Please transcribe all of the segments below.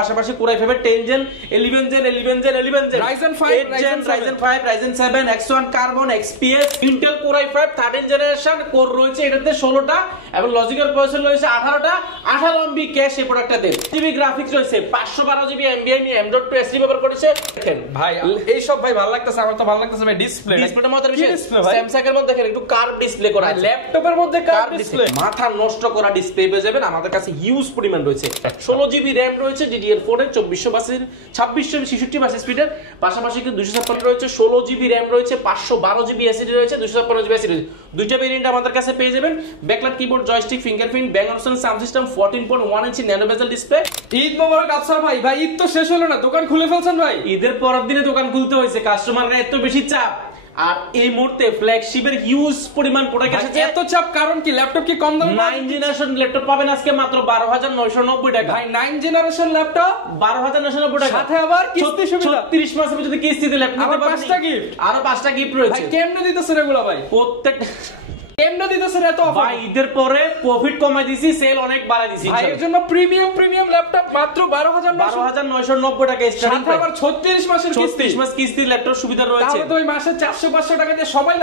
পাশাপাশি core i5 এর 10 gen 11 gen 11 gen 11 gen Ryzen 5 Ryzen 5 Ryzen 7 X1 Carbon XPS Intel Core i5 13 generation core রয়েছে এটাতে 16টা এবং logical processor রয়েছে 18টা 18 MB cash এই প্রোডাক্টটাতে জিবি গ্রাফিক্স রয়েছে 512 জিবি এমবিআই নিয়ে M.2 SD ব্যবহার করেছে দেখেন ভাই এই সব ভাই ভালো লাগতেছে আমার তো ভালো লাগতেছে ভাই ডিসপ্লেটা মধ্যে স্যামসাং এর মধ্যে দেখেন একটু কার্ভ ডিসপ্লে করা আছে ল্যাপটপের মধ্যে কার্ভ ডিসপ্লে মাথা নষ্ট করা ডিসপ্লে পেয়ে যাবেন আমাদের কাছে হিউজ পরিমাণ রয়েছে 16 জিবি র‍্যাম রয়েছে DDR4 এর 2400 2666 বাস স্পিডের পাশাপাশি কিন্তু 256 রয়েছে 16 জিবি র‍্যাম রয়েছে 512 জিবি এসএসডি রয়েছে 256 জিবি এসএসডি দুইটা ভেরিয়েন্ট আমাদের কাছে পেয়ে যাবেন ব্যাকলাইট কিবোর্ড জয়স্টিক ফিঙ্গারপ্রিন্ট ব্যাং অপশন সাউন্ড সিস্টেম 14.1 ইঞ্চি nano bezel display Eid Mubarak Afsar ভাই ভাই ঈদ তো শেষ হলো না দোকান খুলে ফেলছেন ভাই ঈদের পরের দিনে দোকান খুলতে হয়েছে কাস্টমাররা এত বেশি চাপ আর এই মুহূর্তে ফ্ল্যাগশিপের হিউজ পরিমাণ প্রোডাক্ট এসেছে এত চাপ কারণ কি ল্যাপটপ কি কম দামে 9 জেনারেশন ল্যাপটপ পাবেন আজকে মাত্র 12990 টাকা ভাই 9 জেনারেশন ল্যাপটপ 12990 টাকা সাথে আবার কিস্তি সুবিধা 36 মাসের যদি কিস্তিতে ল্যাপটপ আবার 5টা গিফট আরো 5টা গিফট রয়েছে ভাই কেমনে দিতেছেন এগুলা ভাই প্রত্যেক কেমনে দিতেছেন এত অফার ভাই ঈদের পরে প্রফিট কমাই দিছি সেল অনেক বাড়াই দিছি ভাই এর জন্য প্রিমিয়াম ল্যাপটপ মাত্র 12990 টাকা স্টার্টিং সাথে আবার 36 মাসের কিস্তি 36 মাস কিস্তির ল্যাপটপ সুবিধা রয়েছে তাহলে তো ওই মাসে 400-500 টাকা দিয়ে সবাই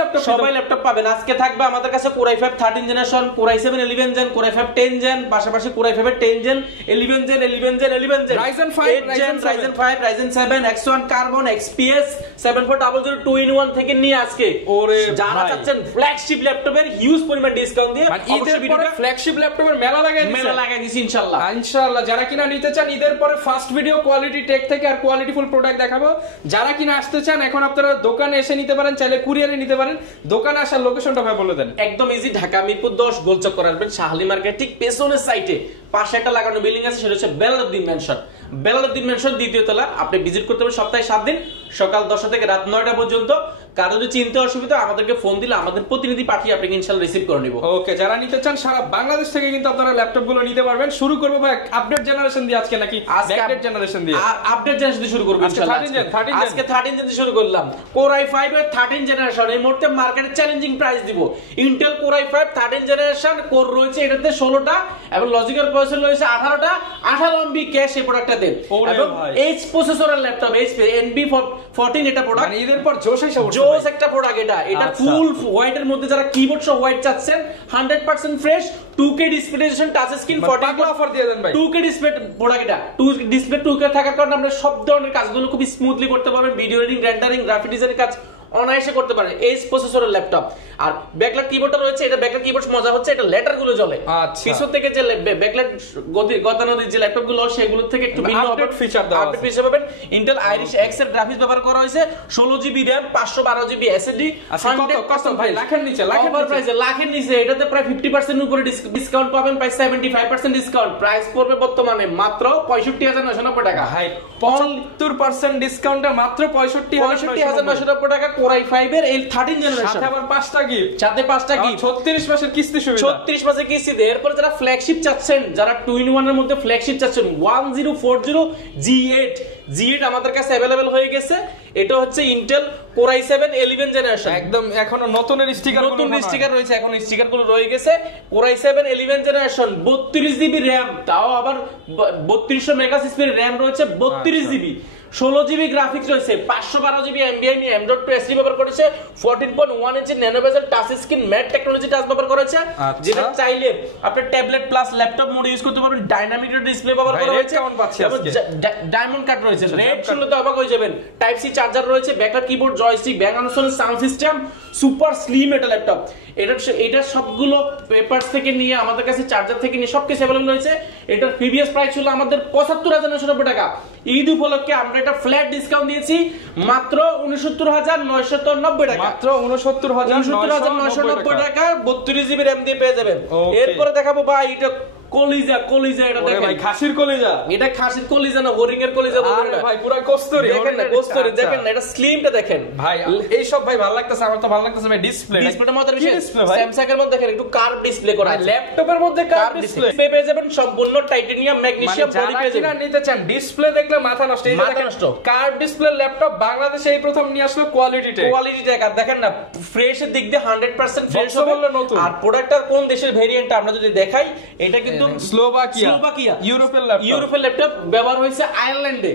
ল্যাপটপ পাবেন আজকে থাকবে আমাদের কাছে core i5 13 generation core i7 11 gen core i5 10 gen পাশাপাশি কোর i5 এর 10 gen 11 gen 11 gen 11 gen Ryzen 5 Ryzen 5 Ryzen 7 X1 Carbon XPS 7400 2-in-1 থেকে নিয়ে আজকে ওরে যারা চাচ্ছেন ফ্ল্যাগশিপ ল্যাপটপের হিউজ পরিমাণ ডিসকাউন্ট দিয়ে ঈদের পরে ফ্ল্যাগশিপ ল্যাপটপের মেলা লাগাই দিছি ইনশাআল্লাহ যারা কিনা নিতে চান ঈদের পরে ফার্স্ট ভিডিও কোয়ালিটি টেক থেকে আর কোয়ালিটিফুল প্রোডাক্ট দেখাবো যারা কিনা আসতে চান এখন আপনারা দোকানে এসে নিতে পারেন চাইলে কুরিয়ারে নিতে পারেন দোকানে আসার লোকেশনটা ভাই বলে দেন একদম ইজি ঢাকা মিরপুর 10 গোলচক্কর আসবেন শাহলি মার্কেট ঠিক পেছনের সাইডে পাশে একটা লাগানো বিল্ডিং আছে সেটা হচ্ছে বেলালউদ্দিন ম্যানশন দ্বিতীয় তলা আপনি ভিজিট করতে পারবেন সপ্তাহে 7 দিন সকাল 10টা থেকে রাত 9টা পর্যন্ত কারো যদি চিনতে অসুবিধা আমাদেরকে ফোন দিলে আমাদের প্রতিনিধি পাঠিয়ে আপনাকে ইনশাআল্লাহ রিসিভ করে নিব ওকে যারা নিতে চান সারা বাংলাদেশ থেকে কিন্তু আপনারা ল্যাপটপ গুলো নিতে পারবেন শুরু করব ভাই আপডেট জেনারেশন দিয়ে আজকে নাকি আপডেট জেনারেশন দিয়ে আপডেট জেনারেশন দিয়ে শুরু করব ইনশাআল্লাহ আজকে 13 জেন দিয়ে শুরু করলাম কোর i5 এর 13 জেনারেশন এই মুহূর্তে মার্কেটে চ্যালেঞ্জিং প্রাইস দিব Intel core i5 13 generation core রয়েছে এটাতে 16টা এবং লজিক্যাল প্রসেসর রয়েছে 18টা 18 MB ক্যাশ এই প্রোডাক্টটাতে এবং এইচ প্রসেসরের ল্যাপটপ এইচ NB14 এটা প্রোডাক্ট মানে এর পর জোশ একটা প্রোডাক্ট এটা ফুল হোয়াইটের মধ্যে যারা কিবোর্ড সহ হোয়াইট চাচ্ছেন 100% ফ্রেশ 2K ডিসপ্লেশন টাচ স্ক্রিন 40 অফার দিয়ে দেন ভাই 2K ডিসপ্লে প্রোডাক্ট এটা ডিসপ্লে 2K থাকার কারণে আমরা সব ধরনের কাজগুলো খুব স্মুথলি করতে পারবেন ভিডিও এডিটিং রেন্ডারিং গ্রাফিক ডিজাইনের কাজ অনায়াসে করতে পারেন এইচ প্রসেসরের ল্যাপটপ আর ব্যাকলাইট কিবোর্ডটা রয়েছে এটা ব্যাকলাইট কিবোর্ড মজা হচ্ছে এটা লেটার গুলো জ্বলে পিছন থেকে যে ব্যাকলাইট গতানোর যে ল্যাপটপ গুলো সেগুলো থেকে একটু ভিন্ন আপডেট ফিচার দাও আপডেট ফিচার পাবেন ইন্টেল আইরিশ এক্স এর গ্রাফিক্স ব্যবহার করা হয়েছে 16GB RAM 512 GB SSD কত ভাই লাখের নিচে লাখের নিচে এটাতে প্রায় 50% উপরে ডিসকাউন্ট পাবেন প্রায় 75% ডিসকাউন্ট প্রাইস পড়বে বর্তমানে মাত্র 65990 টাকা ভাই 75% ডিসকাউন্টে মাত্র 65990 টাকা কোর i5 এর এই 13 জেনারেশন সাথে আবার 5টা গিফট সাথে 5টা গিফট 36 মাসের কিস্তি সুবিধা 36 মাসের কিস্তিতে এরপর যারা ফ্ল্যাগশিপ চাচ্ছেন যারা 2-in-1 এর মধ্যে ফ্ল্যাগশিপ চাচ্ছেন 1040 G8 আমাদের কাছে अवेलेबल হয়ে গেছে এটা হচ্ছে ইন্টেল কোর i7 11 জেনারেশন একদম এখনো নতুন স্টিকার রয়েছে এখন স্টিকার গুলো রয়ে গেছে core i7 11 generation 32GB RAM তাও আবার 3200 মেগাপিক্সেল RAM রয়েছে 32GB 16GB গ্রাফিক্স রয়েছে 512GB এমবিআই নিয়ে M.2 SD ব্যবহার করেছে 14.1 ইঞ্চি ন্যানো বেজেল touch screen mat technology touch ব্যবহার করেছে যেটা চাইলে আপনি tablet plus laptop mode use করতে পারবেন ডাইনামিক ডিসপ্লে ব্যবহার করা হয়েছে ডায়মন্ড কাট রয়েছে রেড শুনলে তো অবাক হয়ে যাবেন টাইপ সি চার্জার রয়েছে ব্যাকলাইট কিবোর্ড জয়স্টিক ব্যাং option sound system super slim এটা ল্যাপটপ এটা সবগুলো পেপারস থেকে নিয়ে আমাদের কাছে চার্জার থেকে নিয়ে সবকিছু अवेलेबल রয়েছে এটার প্রিভিয়াস প্রাইস ছিল আমাদের 75990 টাকা ঈদ উপলক্ষে আমরা এটা ফ্ল্যাট ডিসকাউন্ট দিয়েছি মাত্র 69990 টাকা মাত্র 69990 টাকা 32GB RAM দিয়ে পেয়ে যাবেন এরপরে দেখাবো ভাই এটা কলিজা এটা দেখেন ভাই খাসির কলিজা এটা খাসির কলিজা না হরিং এর কলিজা বলেন না ভাই পুরো কস্তুরি দেখেন না এটা স্লিমটা দেখেন ভাই এই সব ভাই ভালো লাগতেছে আমার তো ভালো লাগতেছে ভাই ডিসপ্লেটা মধ্যে স্যামসাং এর মধ্যে দেখেন একটু কার্ভ ডিসপ্লে করা আছে ল্যাপটপের মধ্যে কার্ভ ডিসপ্লে পেয়ে যাবেন সম্পূর্ণ টাইটানিয়াম ম্যাগনেসিয়াম বডি পেয়ে যাবেন নিতে চান ডিসপ্লে দেখলে মাথা নষ্ট এই দেখেন কার্ভ ডিসপ্লে ল্যাপটপ বাংলাদেশে এই প্রথম নিয়ে আসলো কোয়ালিটি টেক দেখেন না ফ্রেশ এর দিক দিয়ে 100% ফ্রেশ হবে আর প্রোডাক্টটার কোন দেশের ভেরিয়েন্ট আমরা যদি দেখাই এটা কিন্তু কিন্তু স্লোভাকিয়া ইউরোপের ল্যাপটপ ব্যবহার হয়েছে আয়ারল্যান্ডে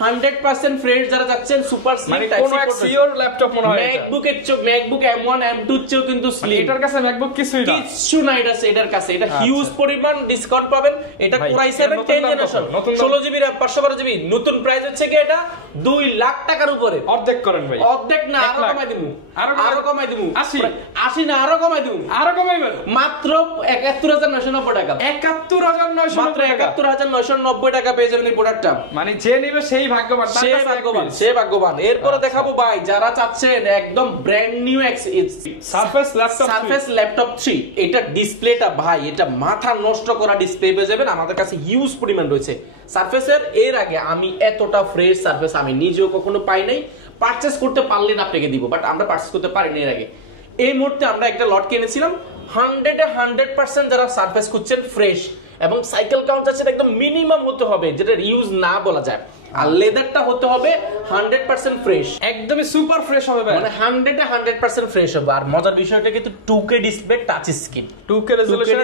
100% ফ্রেশ যারা যাচ্ছেন সুপার স্লিম টাইপ কোন এক সিওর ল্যাপটপ মনে হয় ম্যাকবুক M1 M2 চেয়েও কিন্তু স্লিম এটার কাছে ম্যাকবুক কিছুই না কিছু না এটার কাছে এটা হিউজ পরিমাণ ডিসকাউন্ট পাবেন এটা Core i7 10 generation 16GB RAM 512GB নতুন প্রাইস হচ্ছে কি এটা 2 লাখ টাকার উপরে অর্ধেক করেন ভাই অর্ধেক না আরো কমাই দিমু 80 না আরো কমাইবেন মাত্র 71990 টাকা 71990 টাকা পেয়ে যাবেন এই প্রোডাক্টটা মানে যে নেবে সেই ভাগ্যবান সে ভাগ্যবান এরপরে দেখাবো ভাই যারা চাচ্ছেন একদম ব্র্যান্ড নিউ সারফেস ল্যাপটপ 3 এটা ডিসপ্লেটা ভাই এটা মাথা নষ্ট করা ডিসপ্লে পেয়ে যাবেন আমাদের কাছে হিউজ পরিমাণ রয়েছে সারফেসের এর আগে আমি এতটা ফ্রেশ সারফেস আমি নিজেও কখনো পাই নাই পারচেজ করতে পারলে না আপনাকে দিব বাট আমরা পারচেজ করতে পারিনি এর আগে এই মুহূর্তে আমরা একটা লট কিনেছিলাম 100% যারা সারফেস খুঁজছেন ফ্রেশ এবং সাইকেল কাউন্ট আছে একদম মিনিমাম হতে হবে যেটা ইউজ না বলা যায় আর লেদারটা হতে হবে 100% ফ্রেশ একদমই সুপার ফ্রেশ হবে ভাই মানে 100% ফ্রেশ হবে আর মজার বিষয়টা কিন্তু 2K display touch screen 2K resolution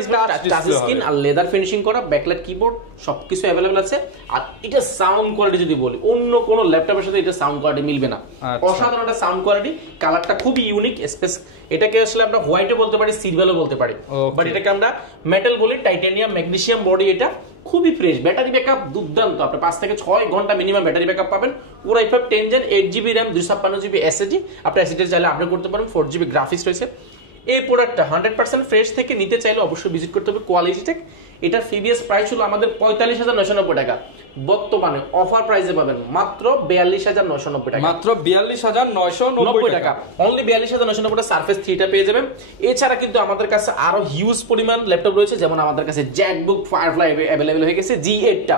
touch screen আর লেদার ফিনিশিং করা ব্যাকলাইট কিবোর্ড সবকিছু अवेलेबल আছে আর এটা সাউন্ড কোয়ালিটি যদি বলি অন্য কোন ল্যাপটপের সাথে এটা সাউন্ড কোয়ালিটি মিলবে না অসাধারণ একটা সাউন্ড কোয়ালিটি কালারটা খুবই ইউনিক স্পেস এটাকে আসলে আমরা হোয়াইটে বলতে পারি সিলভারও বলতে পারি বাট এটাকে আমরা মেটাল বলি টাইটানিয়াম ম্যাগনেসিয়াম বডি এটা খুবই ফ্রেশ ব্যাটারি ব্যাকআপ দুর্দান্ত আপনি 5 থেকে 6 ঘন্টা মিনিমাম ব্যাটারি ব্যাকআপ পাবেন Core i5 10 Gen 8GB RAM 256GB SSD আপনি SSD চাইলে আপডেট করতে পারেন 4GB গ্রাফিক্স রয়েছে এই প্রোডাক্টটা 100% ফ্রেশ থেকে নিতে চাইলে অবশ্যই ভিজিট করতে হবে কোয়ালিটি টেক এটার প্রিভিয়াস প্রাইস ছিল আমাদের 45990 টাকা বর্তমানে অফার প্রাইসে পাবেন মাত্র 42990 টাকা মাত্র 42990 টাকা অনলি 42990 টাকা সারফেস 3 টা পেয়ে যাবেন এছাড়া কিন্তু আমাদের কাছে আরো হিউজ পরিমাণ ল্যাপটপ রয়েছে যেমন আমাদের কাছে জ্যাকবুক ফায়ারফ্লাই अवेलेबल হয়ে গেছে G8 টা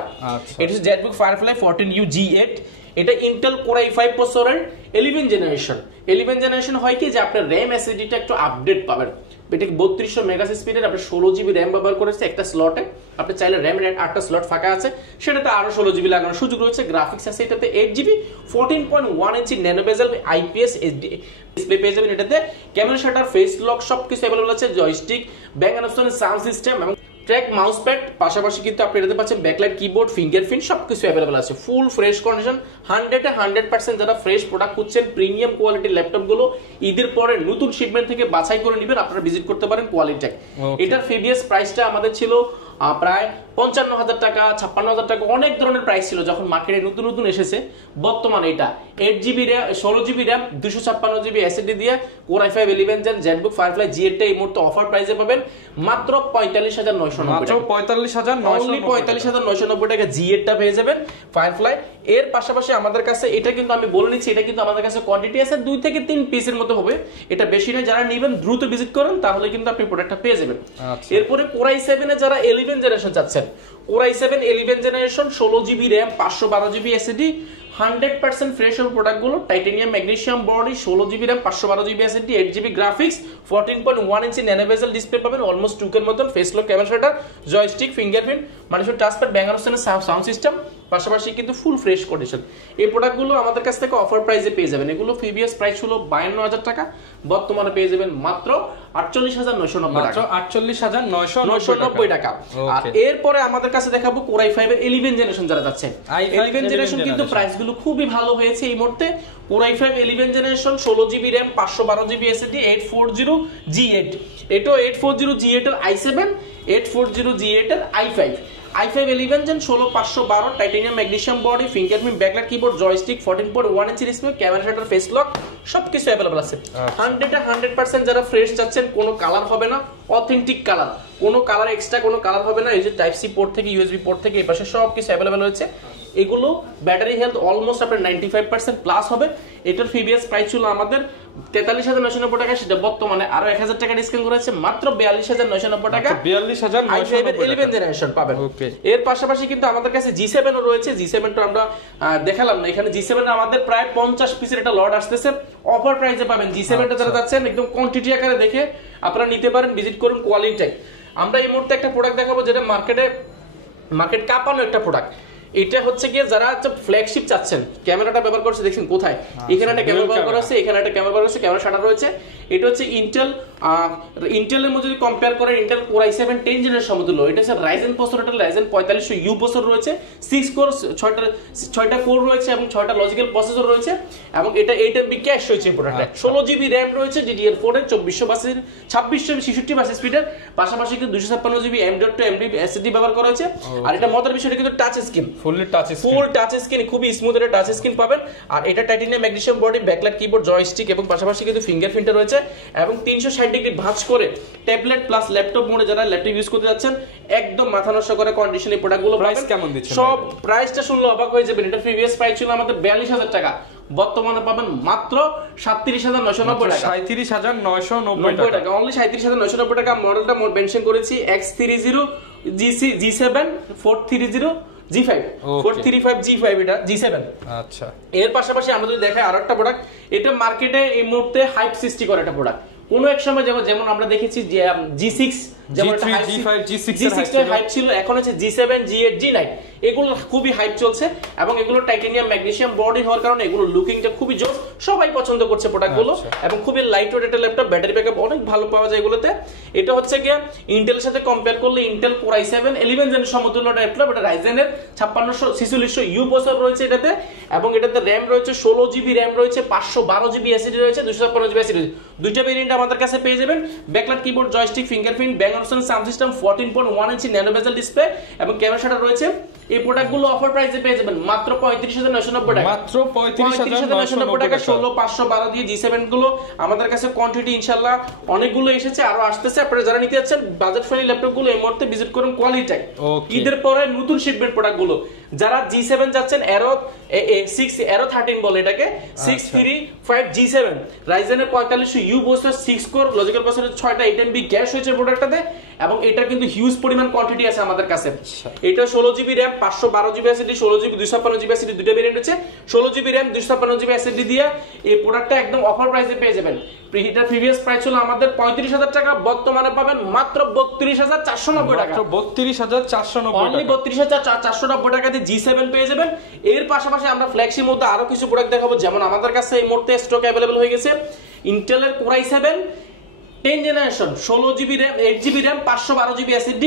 এটা হচ্ছে জ্যাকবুক ফায়ারফ্লাই 14U G8 এটা ইন্টেল Core i5 প্রসেসরের 11 জেনারেশন হয় কি যে আপনার RAM SSD টা একটু আপডেট পাবেন এটা 3200 মেগা স্পিডের আপনি 16GB RAM ব্যবহার করেছে একটা স্লটে আপনি চাইলে RAM এর 8টা স্লট ফাঁকা আছে সেটাতে আরো 16GB লাগানোর সুযোগ রয়েছে গ্রাফিক্স আছে এটাতে 8GB 14.1 ইঞ্চি ন্যানো বেজেল IPS ডিসপ্লে পেয়ে যাবেন এটাতে ক্যামেরা শাটার ফেস লক সবকিছু अवेलेबल আছে joystick Bang and Olufsen sound system এবং ট্র্যাক মাউস প্যাড পাশাপাশি কিন্তু আপনি এটাতে পাচ্ছেন ব্যাকলাইট কিবোর্ড ফিঙ্গারপ্রিন্ট সবকিছু अवेलेबल আছে ফুল ফ্রেশ কন্ডিশন 100% যারা ফ্রেশ প্রোডাক্ট খুঁজছেন প্রিমিয়াম কোয়ালিটির ল্যাপটপ গুলো ঈদের পরে নতুন শিপমেন্ট থেকে বাছাই করে নেবেন আপনারা ভিজিট করতে পারেন কোয়ালিটি টেক এটার প্রিভিয়াস প্রাইসটা আমাদের ছিল প্রায় 55000 টাকা 56000 টাকা অনেক ধরনের প্রাইস ছিল যখন মার্কেটে নতুন এসেছে বর্তমানে এটা 8GB RAM 16GB RAM 256GB SSD দিয়ে Core i5 11 Gen ZBook Firefly G8 টা এই মুহূর্তে অফার প্রাইসে পাবেন মাত্র 45990 টাকা মাত্র 45990 টাকা G8 টা পেয়ে যাবেন Firefly এর পাশাপাশি আমাদের কাছে এটা কিন্তু আমি বলে নিচ্ছি এটা কিন্তু আমাদের কাছে কোয়ান্টিটি আছে 2 থেকে 3 পিসের মতো হবে এটা বেশি না যারা নেবেন দ্রুত ভিজিট করেন তাহলে কিন্তু আপনি প্রোডাক্টটা পেয়ে যাবেন এরপরে Core i7 এ যারা 11 জেনারেশন চাচ্ছেন Core i7 11 generation 16GB RAM 512GB SSD 100% fresh হল প্রোডাক্ট গুলো titanium magnesium body 16GB RAM 512GB SSD 8GB graphics 14.1 ইঞ্চি ন্যানো বেজেল ডিসপ্লে পাবেন অলমোস্ট 2K এর মতন face lock camera shutter joystick fingerprint মানুষের touchpad ব্যাং option sound system পাশাপাশি কিন্তু ফুল fresh condition এই প্রোডাক্টগুলো আমাদের কাছ থেকে অফার প্রাইসে পেয়ে যাবেন এগুলো প্রিভিয়াস প্রাইস ছিল 52000 টাকা বর্তমানে পেয়ে যাবেন মাত্র 48990 টাকা 48990 টাকা আর এরপরে আমাদের কাছে দেখাবো Core i5 এর 11 জেনারেশন যারা যাচ্ছেন 11 জেনারেশন কিন্তু প্রাইসগুলো খুবই ভালো হয়েছে এই মুহূর্তে Core i5 11 generation 16GB RAM 512GB SSD 840G8 এটা 840G8 এর i7 840G8 এর i5 i5 11 Gen 16512 titanium magnesium body fingerprint backlight keyboard joystick 14.1 ইঞ্চি display camera shutter face lock সবকিছু अवेलेबल আছে 100% যারা ফ্রেশ চাচ্ছেন কোনো কালার হবে না অথেন্টিক কালার কোনো কালার এক্সট্রা কোনো কালার হবে না এই যে টাইপ সি পোর্ট থেকে ইউএসবি পোর্ট থেকে এই পাশে সবকিছু अवेलेबल রয়েছে এগুলো ব্যাটারি হেলথ অলমোস্ট আপনার 95% প্লাস হবে এটার প্রিভিয়াস প্রাইস ছিল আমাদের 43990 টাকা সেটা বর্তমানে আরো 1000 টাকা ডিসকাউন্ট করেছে মাত্র 42990 টাকা 42990 11 জেনারেশন পাবেন এর পাশাপাশি কিন্তু আমাদের কাছে G7 ও রয়েছে G7 টা আমরা দেখালাম না এখানে G7 এর আমাদের প্রায় 50 পিসের একটা লট আসতেছে অফার প্রাইসে পাবেন G7 টা যারা যাচ্ছেন একদম কোয়ান্টিটি আকারে দেখে আপনারা নিতে পারেন ভিজিট করুন কোয়ালিটি টেক আমরা এই মুহূর্তে একটা প্রোডাক্ট দেখাবো যেটা মার্কেট কাঁপানো একটা প্রোডাক্ট এটা হচ্ছে কি যারা ফ্ল্যাগশিপ চাচ্ছেন ক্যামেরাটা ব্যবহার করছে দেখছেন কোথায় এখানে একটা ক্যামেরা ব্যবহার করা আছে এখানে একটা ক্যামেরা ব্যবহার করা আছে ক্যামেরা শাটার রয়েছে এটা হচ্ছে ইন্টেলের মধ্যে যদি কম্পেয়ার করেন ইন্টেল কোর i7 10 জেনারেশন সমতুল্য। এটা হচ্ছে রাইজেন প্রসেসর, এটা রাইজেন 4500U প্রসেসর রয়েছে, 6 কোর 6টা কোর রয়েছে এবং 6টা লজিক্যাল প্রসেসর রয়েছে এবং এটা 8MB ক্যাশ রয়েছে প্রোডাক্টে। 16GB র‍্যাম রয়েছে DDR4 এর 2666 বাস স্পিডের, পাশাপাশি কিন্তু 256GB M.2 MB SSD ব্যবহার করা হয়েছে। আর এটা মজার বিষয়টা কিন্তু টাচ স্ক্রিন, ফুল টাচ স্ক্রিন, খুবই স্মুথ একটা টাচ স্ক্রিন পাবেন। আর এটা titanium magnesium body, backlight keyboard, joystick এবং পাশাপাশি কিন্তু ফিঙ্গারপ্রিন্ট রয়েছে এবং 360 ডিগ্রি ভাঁজ করে ট্যাবলেট প্লাস ল্যাপটপ মোডে যারা ল্যাপটপ ইউজ করতে যাচ্ছেন একদম মাথা নষ্ট করে কন্ডিশনে প্রোডাক্টগুলো প্রাইস কেমন দিচ্ছেন? সব প্রাইসটা শুনলে অবাক হয়ে যাবেন। এটা প্রিভিয়াস প্রাইস ছিল আমাদের 42000 টাকা, বর্তমানে পাবেন মাত্র 37990 টাকা, 37990 টাকা, অনলি 37990 টাকা। মডেলটা মেনশন করেছি X30 G7 430 G5 435 G5 এটা G7। আচ্ছা, এর পাশাপাশি আমরা যদি দেখাই আরেকটা প্রোডাক্ট, এটা মার্কেটে এই মুহূর্তে হাইপ সৃষ্টি করে একটা প্রোডাক্ট। কোন এক সময় যেমন আমরা দেখেছি যে G6 যেমন G6 এর হাইপ ছিল, এখন হচ্ছে G7 G8 G9 এগুলো খুবই হাইপ চলছে এবং এগুলো টাইটানিয়াম ম্যাগনেসিয়াম বডি হওয়ার কারণে এগুলো লুকিংটা খুবই জোস, সবাই পছন্দ করছে প্রোডাক্টগুলো এবং খুবই লাইট ওয়েট একটা ল্যাপটপ, ব্যাটারি ব্যাকআপ অনেক ভালো পাওয়া যায় এগুলোতে। এটা হচ্ছে গিয়ে ইন্টেলের সাথে কম্পেয়ার করলে ইন্টেল কোর i7 11 জেন সমতুল্য ল্যাপটপ। এটা রাইজেনের 5646U প্রসেসর রয়েছে এটাতে এবং এটাতে র‍্যাম রয়েছে 16GB র‍্যাম রয়েছে, 512GB SSD রয়েছে, 256GB SSD রয়েছে। দুইটা ভেরিয়েন্ট আমাদের কাছে পেয়ে যাবেন। ব্যাকলাইট কিবোর্ড, জয়স্টিক, ফিঙ্গারপ্রিন্ট, ব্যাং অপশন, সাউন্ড সিস্টেম, 14.1 ইঞ্চি ন্যানো বেজেল ডিসপ্লে এবং ক্যামেরা শাটার রয়েছে। এই প্রোডাক্টগুলো অফার প্রাইসে পেয়ে যাবেন মাত্র 35990 টাকা, মাত্র 35990 টাকা। 16 512 দিয়ে G7 গুলো আমাদের কাছে কোয়ান্টিটি ইনশাআল্লাহ অনেকগুলো এসেছে, আরো আসতেছে। আপনারা যারা নিতে যাচ্ছেন বাজেট ফ্রেন্ডলি ল্যাপটপ গুলো এই মুহূর্তে ভিজিট করুন কোয়ালিটাই। ঈদের পরে নতুন শিপমেন্ট প্রোডাক্ট গুলো যারা G7 যাচ্ছেন, Aero 13 বলে এটাকে, 635 G7 রাইজেনের 4500U processor, 6 core logical processor, 6টা 8MB ক্যাশ হয়েছে প্রোডাক্টটাতে এবং এটা কিন্তু হিউজ পরিমাণ কোয়ান্টিটি আছে আমাদের কাছে। এটা 16GB RAM, 512GB SSD, 16GB 256GB SSD দুটো ভেরিয়েন্ট আছে। 16GB র‍্যাম 256GB SSD দিয়ে এই প্রোডাক্টটা একদম অফার প্রাইসে পেয়ে যাবেন। এটা প্রিভিয়াস প্রাইস ছিল আমাদের 35000 টাকা, বর্তমানে পাবেন মাত্র 32490 টাকা, মাত্র 32490 টাকা, অনলি 32490 টাকা দিয়ে G7 পেয়ে যাবেন। এর পাশাপাশি আমরা ফ্ল্যাগশিপ মধ্যে আরো কিছু প্রোডাক্ট দেখাবো, যেমন আমাদের কাছে এই মুহূর্তে স্টক अवेलेबल হয়ে গেছে ইন্টেলের core i7 10 generation, 16GB RAM, 8GB RAM, 512GB SSD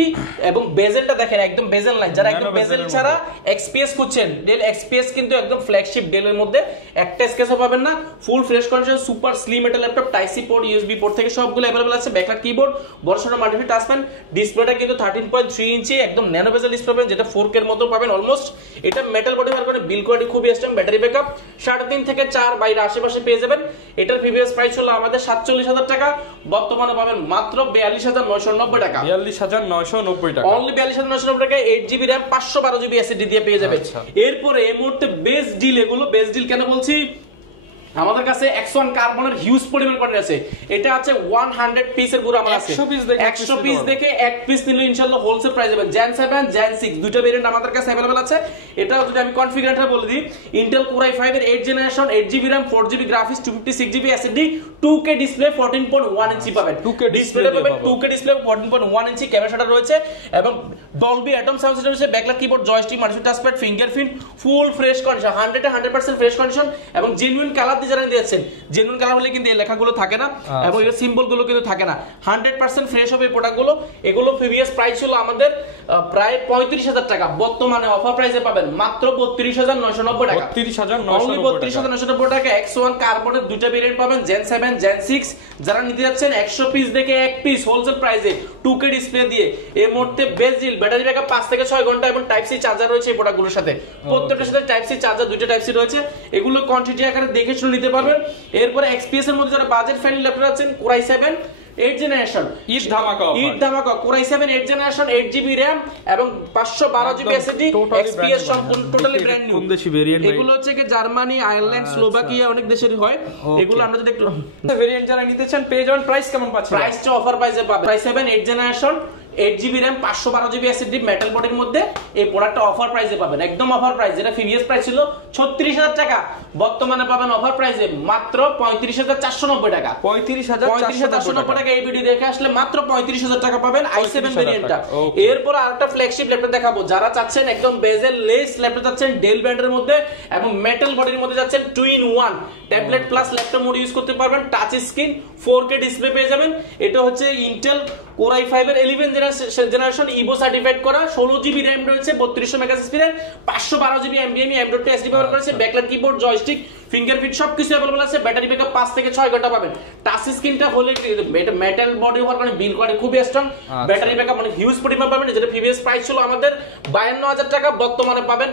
এবং বেজেলটা দেখেন একদম বেজেল লাইন। যারা একদম বেজেল ছাড়া XPS খুঁজছেন, ডেল XPS কিন্তু একদম ফ্ল্যাগশিপ ডেলের মধ্যে একটা স্কেচও পাবেন না। Full fresh condition, super slim একটা laptop, type C port, USB port থেকে সবগুলো अवेलेबल আছে। ব্যাকলাইট কিবোর্ড, বড়সড় মাল্টিপ্যাড টাচ প্যান, ডিসপ্লেটা কিন্তু 13.3 ইঞ্চি একদম ন্যানো বেজেল ডিসপ্লে পাবেন, যেটা 4K এর মতো পাবেন অলমোস্ট। এটা মেটাল বডি ব্যবহার করে বিল কোয়ালিটি খুবই স্ট্রং, ব্যাটারি ব্যাকআপ 3.5 থেকে 4 বাইরে আশেপাশে পেয়ে যাবেন। এটার প্রিভিয়াস প্রাইস ছিল আমাদের 47000 টাকা, বর্তমানে পাবেন মাত্র 42990 টাকা, 42990 টাকা, অনলি 42990 টাকা। 8GB র‍্যাম, 512GB SSD দিয়ে পেয়ে যাবেন। এরপরে এই মুহূর্তে বেস্ট ডিল, এগুলো বেস্ট ডিল কেন বলছি, আমাদের কাছে X1 কার্বনের হিউজ পরিমাণ কোয়ান্টিটি আছে। এটা আছে 100 পিসের পুরো আমার আছে, 100 পিস দেখে এক পিস নিলে ইনশাআল্লাহ হোলসেল প্রাইস পাবেন। Gen 7 Gen 6 দুটো ভেরিয়েন্ট আমাদের কাছে अवेलेबल আছে। এটা যদি আমি কনফিগারেটর বলে দিই, Intel Core i5 এর 8 generation, 8GB RAM, 4GB graphics, 256GB SSD, 2K display, 14.1 ইঞ্চি পাবেন। 2K ডিসপ্লে পাবেন, 2K ডিসপ্লে, 14.1 ইঞ্চি ক্যামেরা শাটার রয়েছে এবং Dolby Atom সাউন্ড সিস্টেম রয়েছে, backlight keyboard, joystick, multipad touch pad, fingerprint, full fresh condition, 100% fresh condition এবং genuine colour যারা দিয়েছেন, genuine colour হলে কিন্তু এই লেখাগুলো থাকে না এবং এই সিম্বলগুলো কিন্তু থাকে না, 100% ফ্রেশ হবে এই প্রোডাক্টগুলো। এগুলো প্রিভিয়াস প্রাইস ছিল আমাদের প্রায় 35000 টাকা, বর্তমানে অফার প্রাইসে পাবেন মাত্র 32990 টাকা, 32990 টাকা। X1 কার্বনের দুটো ভেরিয়েন্ট পাবেন, Gen 7 Gen 6 যারা নিতে যাচ্ছেন 100 পিস দেখে এক পিস হোলসেল প্রাইসে 2K ডিসপ্লে দিয়ে এই মুহূর্তে বেস্ট ডিল। ব্যাটারি ব্যাকআপ 5 থেকে 6 ঘন্টা এবং টাইপ সি চার্জার রয়েছে এই প্রোডাক্টগুলোর সাথে, প্রত্যেকটার সাথে টাইপ সি চার্জার, দুটো টাইপ সি রয়েছে। এগুলো কোয়ান্টিটি আকারে দেখে শুনে নিতে পারবেন। এরপরে XPS এর মধ্যে যারা বাজেট ফ্রেন্ডলি ল্যাপটপ আছেন, Core i7 8 জেনারেশন, ঈদ ধামাকা, Core i7 8 generation, 8GB RAM এবং 512GB SSD, XPS সম্পূর্ণ টোটালি ব্র্যান্ড নিউ। এগুলো হচ্ছে কি জার্মানি, আয়ারল্যান্ড, স্লোভাকিয়া অনেক দেশেরই হয়। এগুলো আমরা যদি একটু ভেরিয়েন্ট যারা নিতে চান পেয়ে যাবেন। প্রাইস কেমন পাচ্ছেন? প্রাইসটা অফার প্রাইসে পাবেন। Core i7 8 generation, 8GB RAM 512GB SSD metal বডির মধ্যে এই প্রোডাক্টটা অফার প্রাইসে পাবেন, একদম অফার প্রাইস। যেটা প্রিভিয়াস প্রাইস ছিল 36,000 টাকা, বর্তমানে পাবেন অফার প্রাইসে মাত্র 35,490 টাকা। 35,490 টাকা এই ভিডিও দেখে আসলে মাত্র 35,000 টাকা পাবেন i7 ভেরিয়েন্টটা। এরপর আরেকটা ফ্ল্যাগশিপ ল্যাপটপ দেখাবো, যারা চাচ্ছেন একদম বেজেল লেস ল্যাপটপ চাচ্ছেন ডেল ব্র্যান্ডের মধ্যে এবং মেটাল বডির মধ্যে যাচ্ছেন 2-in-1 tablet plus laptop mode use করতে পারবেন, টাচ স্ক্রিন 4K ডিসপ্লে পেয়ে যাবেন। এটা হচ্ছে ইন্টেল Core i5 এর 11 জেনারেশন ইভো সার্টিফাইড করা, 16GB RAM রয়েছে, 3200 মেগাপিক্সেল এর, 512GB NVMe M.2 SSD ব্যবহার করেছে, ব্যাকলাইট কিবোর্ড, জয়স্টিক, ফিঙ্গারপ্রিন্ট সবকিছু अवेलेबल আছে। ব্যাটারি ব্যাকআপ 5 থেকে 6 ঘন্টা পাবেন। টাচ স্ক্রিনটা হলে এটা মেটাল বডি হওয়ার কারণে বিল কোয়ালিটি খুবই স্ট্রং, ব্যাটারি ব্যাকআপ মানে হিউজ পরিমাণ পাবেন। যেটা প্রিভিয়াস প্রাইস ছিল আমাদের 52,000 টাকা, বর্তমানে পাবেন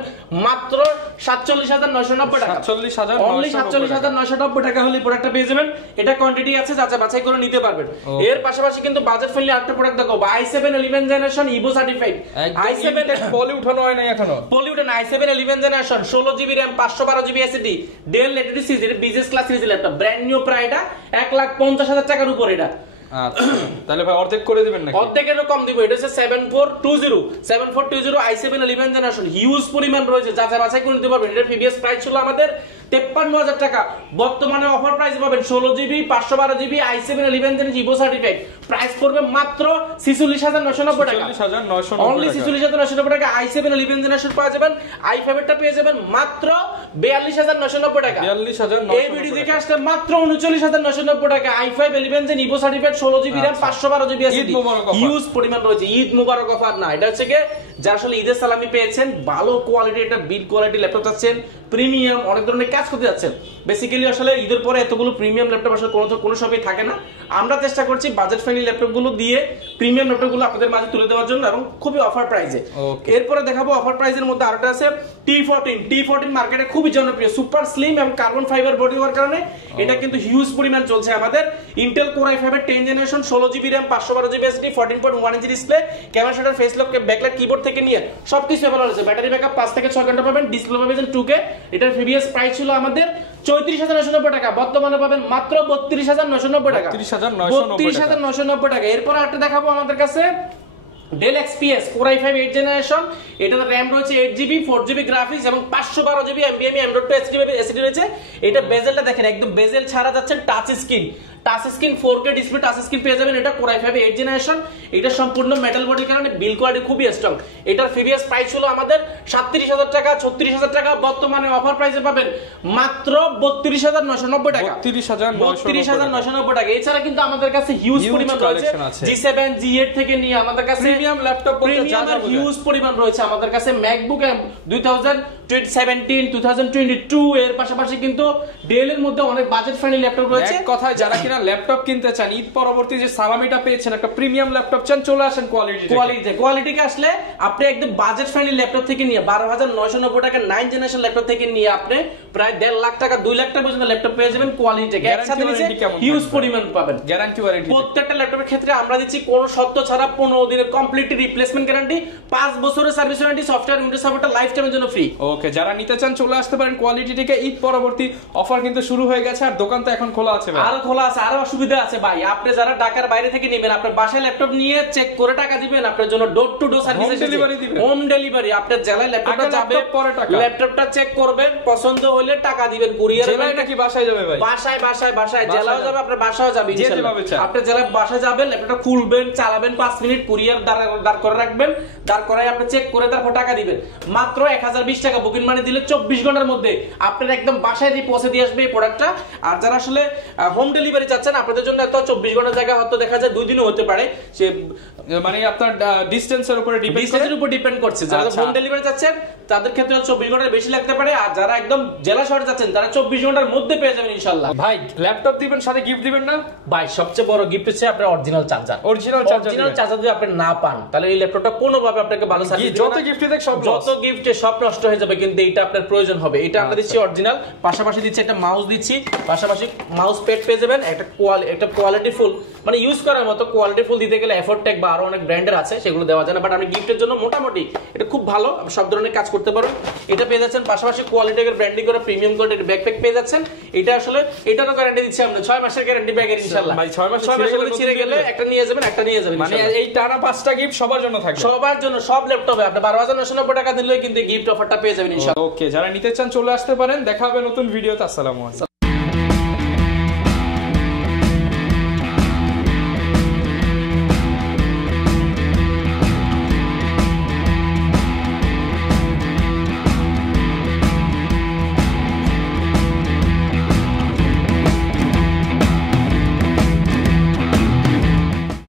মাত্র 47,990 টাকা। 47,990 টাকা হলে প্রোডাক্টটা পেয়ে যাবেন। এটা কোয়ান্টিটি আছে, যাচাই বাছাই করে নিতে পারবেন। এর পাশাপাশি কিন্তু বাজেট ফ্রেন্ডলি আরেকটা প্রোডাক্ট দেখো, i7 11 generation Ivo certified. i7 পলি উঠানো হয় না এখনো, পলি উঠানো i7 11 generation 16GB RAM 512GB SSD Dell latest series business class series laptop, brand new price এটা 1,50,000 টাকার উপর। এটা আচ্ছা, তাহলে ভাই অর্ধেক করে দিবেন নাকি? অর্ধেকেরও কম দিব। এটা হচ্ছে 7420 i7 11 জেনারেশন, হিউজ পরিমাণ রয়েছে, যাচাই বাছাই করে নিতে পারবেন। এটা প্রিভিয়াস প্রাইস ছিল আমাদের 53,000 টাকা, বর্তমানে অফার প্রাইস পাবেন 16GB 512GB i7 11 generation Ivo certified, price পড়বে মাত্র 46,990 টাকা। অনলি 46,990 টাকা i7 11 জেনারেশন পাওয়া যাবেন। i5 এরটা পেয়ে যাবেন মাত্র 42,990 টাকা। 42,990 এই ভিডিও দেখে আসলে মাত্র 39,990 টাকা i5 11 gen Evo certified 16GB RAM 512GB SSD, huge পরিমাণ রয়েছে। ঈদ মুবারক অফার না, এটা হচ্ছে কি যারা আসলে ঈদের সালামি পেয়েছেন, ভালো কোয়ালিটি একটা বিল্ড কোয়ালিটি ল্যাপটপ চাচ্ছেন, প্রিমিয়াম অনেক ধরনের কাজ করতে যাচ্ছেন। বেসিক্যালি আসলে ঈদের পরে এতগুলো প্রিমিয়াম ল্যাপটপ আসলে কোনো শপে থাকে না। আমরা চেষ্টা করছি বাজেট ফ্রেন্ডলি ল্যাপটপগুলো দিয়ে প্রিমিয়াম ল্যাপটপগুলো আপনাদের মাঝে তুলে দেওয়ার জন্য, এবং খুবই অফার প্রাইসে। এরপরে দেখাবো অফার প্রাইসের মধ্যে আরেকটা আছে T14 মার্কেটে খুবই জনপ্রিয়, সুপার স্লিম এবং কার্বন ফাইবার বডি হওয়ার কারণে এটা কিন্তু হিউজ পরিমাণ চলছে আমাদের। ইন্টেল Core i5 এর 10 generation 16GB RAM 512GB SSD 14.1 ইঞ্চি display, camera shutter, face lock, backlight keyboard থেকে নিয়ে সবকিছু अवेलेबल আছে। ব্যাটারি ব্যাকআপ 5 থেকে 6 ঘন্টা পাবেন, ডিসপ্লে পাবেন 2K। এটার প্রিভিয়াস প্রাইস ছিল আমাদের 34,990 টাকা, বর্তমানে পাবেন মাত্র 32,990 টাকা। 32,990 টাকা। এরপর আরেকটা দেখাবো আমাদের কাছে Dell XPS Core i5 8 generation, এটাতে RAM রয়েছে 8GB 4GB গ্রাফিক্স এবং 512GB NVMe M.2 SSD রয়েছে। এটা বেজেলটা দেখেন, একদম বেজেল ছাড়া যাচ্ছে, touch screen 4K display, touch screen পেয়ে যাবেন। এটা Core i5 8 জেনারেশন, এটা সম্পূর্ণ মেটাল বডির কারণে বিল কোয়ালিটি খুবই স্ট্রং। এটার প্রিভিয়াস প্রাইস ছিল আমাদের 37,000 টাকা, 36,000 টাকা, বর্তমানে অফার প্রাইসে পাবেন মাত্র 32,990 টাকা। 32,990 টাকা। এছাড়া কিন্তু আমাদের কাছে হিউজ পরিমাণ রয়েছে, G7 G8 থেকে নিয়ে আমাদের কাছে প্রিমিয়াম ল্যাপটপ হিউজ পরিমাণ রয়েছে আমাদের কাছে। ম্যাকবুক 2017 2022 এর পাশাপাশি কিন্তু ডেল এর মধ্যে অনেক বাজেট ফ্রেন্ডলি ল্যাপটপ রয়েছে। এক কথায় যারা কিনা ল্যাপটপ কিনতে চান, ঈদ পরবর্তী যে সালামিটা পেয়েছেন, একটা প্রিমিয়াম ল্যাপটপ চান, চলে আসেন কোয়ালিটিকে আসলে আপনি একদম বাজেট ফ্রেন্ডলি ল্যাপটপ থেকে নিয়ে 12,990 টাকা 9 জেনারেশন ল্যাপটপ থেকে নিয়ে আপনি প্রায় 1.5 লাখ টাকা 2 লাখ টাকা পর্যন্ত ল্যাপটপ পেয়ে যাবেন। কোয়ালিটি একসাথে নিচে হিউজ পরিমাণ পাবেন। গ্যারান্টি ওয়ারেন্টি প্রত্যেকটা ল্যাপটপের ক্ষেত্রে আমরা দিচ্ছি কোনো শর্ত ছাড়া 15 দিনের কমপ্লিট রিপ্লেসমেন্ট গ্যারান্টি, 5 বছরের সার্ভিস ওয়ারেন্টি, সফটওয়্যার উইন্ডোজ সাপোর্টটা লাইফ টাইমের জন্য ফ্রি। ওকে, যারা নিতে চান চলে আসতে পারেন কোয়ালিটি থেকে। ঈদ পরবর্তী অফার কিন্তু শুরু হয়ে গেছে, আর দোকান তো এখন খোলা আছে ভাই। আরো খোলা আছে, আরো সুবিধা আছে ভাই। আপনি যারা ঢাকার বাইরে থেকে নেবেন, আপনার বাসায় ল্যাপটপ নিয়ে চেক করে টাকা দিবেন, আপনার জন্য door to door service delivery দিবেন। হোম ডেলিভারি, আপনার জেলায় ল্যাপটপটা যাবে, পরে টাকা, ল্যাপটপটা চেক করবেন, পছন্দ হলে টাকা দিবেন। কুরিয়ার জেলায় নাকি বাসায় যাবে ভাই? বাসায় জেলাও যাবে, আপনার বাসাও যাবে ইনশাআল্লাহ। আপনি জেলায় বাসায় যাবেন, ল্যাপটপটা খুলবেন, চালাবেন, 5 মিনিট কুরিয়ার দাঁড় করে রাখবেন, দাঁড় করায় আপনি চেক করে তারপর টাকা দিবেন। মাত্র 1020 টাকা বুকিং মানি দিলে 24 ঘন্টার মধ্যে আপনার একদম বাসায় পৌঁছে দিয়ে আসবে এই প্রোডাক্টটা। আর যারা আসলে হোম ডেলিভারি চাচ্ছেন, আপনাদের জন্য এত 24 ঘন্টার জায়গা হয়তো দেখা যায় 2 দিনও হতে পারে, সে মানে আপনার ডিসটেন্সের উপরে ডিপেন্ড করছে। যারা হোম ডেলিভারি চাচ্ছেন তাদের ক্ষেত্রে 24 ঘন্টার বেশি লাগতে পারে, আর যারা একদম জেলা শহরে যাচ্ছেন তারা 24 ঘন্টার মধ্যে পেয়ে যাবেন ইনশাআল্লাহ। ভাই ল্যাপটপ দিবেন, সাথে গিফট দিবেন না ভাই? সবচেয়ে বড় গিফট হচ্ছে আপনার অরিজিনাল চার্জার। অরিজিনাল চার্জার যদি আপনি না পান, তাহলে এই ল্যাপটপটা কোনোভাবে আপনাকে ভালো সার্ভিস, যত গিফট দেখ সব যত গিফটে সব নষ্ট হয়ে যাবে, কিন্তু এইটা আপনার প্রয়োজন হবে। এটা আমরা দিচ্ছি অরিজিনাল, পাশাপাশি দিচ্ছি একটা মাউস দিচ্ছি, পাশাপাশি মাউস প্যাড পেয়ে যাবেন, একটা কোয়ালিটি ফুল, মানে ইউজ করার মতো কোয়ালিটি ফুল দিতে গেলে এফোর্ট টেক বা আরো অনেক ব্র্যান্ডের আছে, সেগুলো দেওয়া যায় না, বাট আমি গিফটের জন্য মোটামুটি এটা খুব ভালো, সব ধরনের কাজ করতে পারবেন। এটা পেয়ে যাচ্ছেন, পাশাপাশি কোয়ালিটির ব্র্যান্ডিং করে প্রিমিয়াম কোয়ালিটির ব্যাকপ্যাক পেয়ে যাচ্ছেন। এটা আসলে এটারও গ্যারান্টি দিচ্ছি আমরা, 6 মাসের গ্যারান্টি ব্যাগের ইনশাআল্লাহ। ভাই 6 মাস ছিঁড়ে গেলে একটা নিয়ে যাবেন, একটা নিয়ে যাবেন, মানে এই টানা 5টা গিফট সবার জন্য থাকবে, সবার জন্য। সব ল্যাপটপে আপনি 12,990 টাকা দিলেই কিন্তু গিফট অফারটা পেয়ে যাবেন ইনশাআল্লাহ। ওকে, যারা নিতে চান চলে আসতে পারেন। দেখা হবে নতুন ভিডিওতে। আসসালামু আলাইকুম।